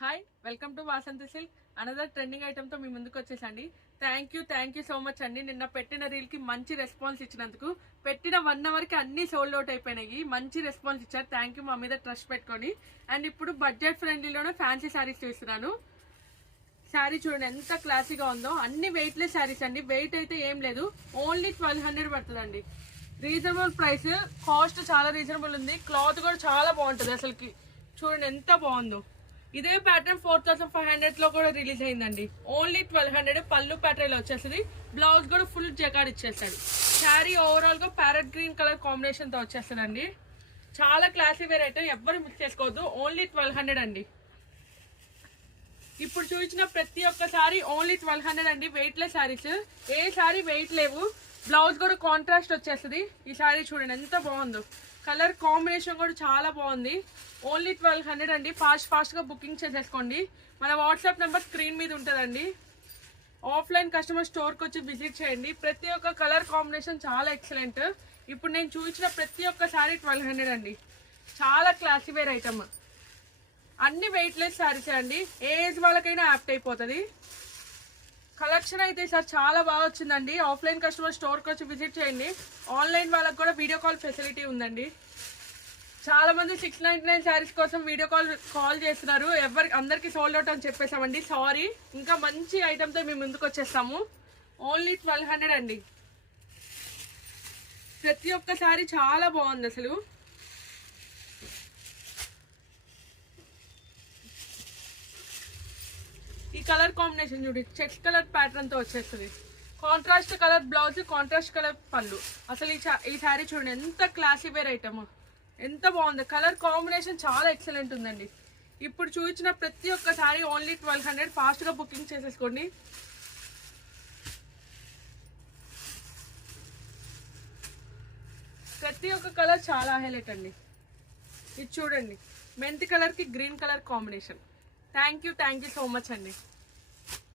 Hi welcome to Vasanthi silk another trending item తో మీ ముందుకు వచ్చేసండి. థ్యాంక్ యూ సో మచ్ అండి. నిన్న పెట్టిన రీల్ కి మంచి రెస్పాన్స్ ఇచ్చినందుకు. పెట్టిన 1 అవర్ కి అన్ని సోల్డ్ అవుట్ అయిపోయినాయి. మంచి రెస్పాన్స్ ఇచ్చారు. Thank you. మా మీద ట్రస్ట్ పెట్టుకొని. అండ్ ఇప్పుడు బడ్జెట్ ఫ్రెండ్లీలోనే ఫ్యాన్సీ శారీస్ చూస్తున్నాను. శారీ చూడండి ఎంత క్లాసీగా ఉందో. అన్ని వెయిట్లెస్ శారీస్ అండి. వెయిట్ అయితే ఏం లేదు. ఓన్లీ 1200 పడుతుందండి. Reasonable price. కాస్ట్ చాలా రీజనబుల్ ఉంది. క్లాత్ కూడా చాలా బాగుంటుంది. అసలుకి చూడండి ఎంత బాగుందో. ఇదే ప్యాటర్న్ 4500 లో కూడా రిలీజ్ అయిందండి. ఓన్లీ 1200. పళ్ళు ప్యాటర్న్ వచ్చేస్తుంది. బ్లౌజ్ కూడా ఫుల్ జకాడ్ ఇచ్చేస్తాడు. శారీ ఓవరాల్ గా ప్యారెట్ గ్రీన్ కలర్ కాంబినేషన్ తో వచ్చేస్తుందండి. చాలా క్లాసీ వేర్ ఐటమ్. ఎవ్వరు మిక్స్ చేసుకోవద్దు. ఓన్లీ 1200 అండి. ఇప్పుడు చూపించిన ప్రతి ఒక్క సారీ ఓన్లీ 1200 అండి. వెయిట్లెస్ శారీస్. ఏ సారీ వెయిట్ లేవు. బ్లౌజ్ కూడా కాంట్రాస్ట్ వచ్చేస్తుంది. ఈ సారీ చూడండి ఎంత బాగుందో. కలర్ కాంబినేషన్ కూడా చాలా బాగుంది. ఓన్లీ 1200 అండి. ఫాస్ట్ గా బుకింగ్ చేసేసుకోండి. మన వాట్సాప్ నెంబర్ స్క్రీన్ మీద ఉంటుందండి. ఆఫ్లైన్ కస్టమర్ స్టోర్కి వచ్చి విజిట్ చేయండి. ప్రతి ఒక్క కలర్ కాంబినేషన్ చాలా ఎక్సలెంట్. ఇప్పుడు నేను చూపించిన ప్రతి ఒక్క సారీ 1200 అండి. చాలా క్లాసీ వేర్ ఐటమ్. అన్ని వెయిట్లెస్ శారీసే అండి. ఏ ఏజ్ వాళ్ళకైనా యాప్ట్ అయిపోతుంది. కలెక్షన్ అయితే సార్ చాలా బాగా వచ్చిందండి. ఆఫ్లైన్ కస్టమర్ స్టోర్కి వచ్చి విజిట్ చేయండి. ఆన్లైన్ వాళ్ళకి కూడా వీడియో కాల్ ఫెసిలిటీ ఉందండి. చాలా మంది 699 శారీస్ కోసం వీడియో కాల్ చేస్తున్నారు. అందరికి సోల్డ్ అవుట్ అని చెప్పేసామండి. సారీ. ఇంకా మంచి ఐటమ్తో మేము ముందుకు వచ్చేస్తాము. ఓన్లీ 1200 అండి. ప్రతి ఒక్క శారీ చాలా బాగుంది అసలు. ఈ కలర్ కాంబినేషన్ చూడండి. చెక్స్ కలర్ ప్యాటర్న్ తో వచ్చేస్తుంది. Contrast colour blouse, contrast colour పళ్ళు. అసలు ఈ శారీ చూడండి ఎంత క్లాసీ వేర్ ఐటమ్. ఎంత బాగుంది. కలర్ కాంబినేషన్ చాలా ఎక్సలెంట్ ఉందండి. ఇప్పుడు చూపించిన ప్రతి ఒక్క శారీ ఓన్లీ 1200. ఫాస్ట్ గా బుకింగ్ చేసేసుకోండి. ప్రతి ఒక్క కలర్ చాలా హైలైట్ అండి. ఇది చూడండి మెంతి కలర్ కి green colour combination. Thank you so much అండి.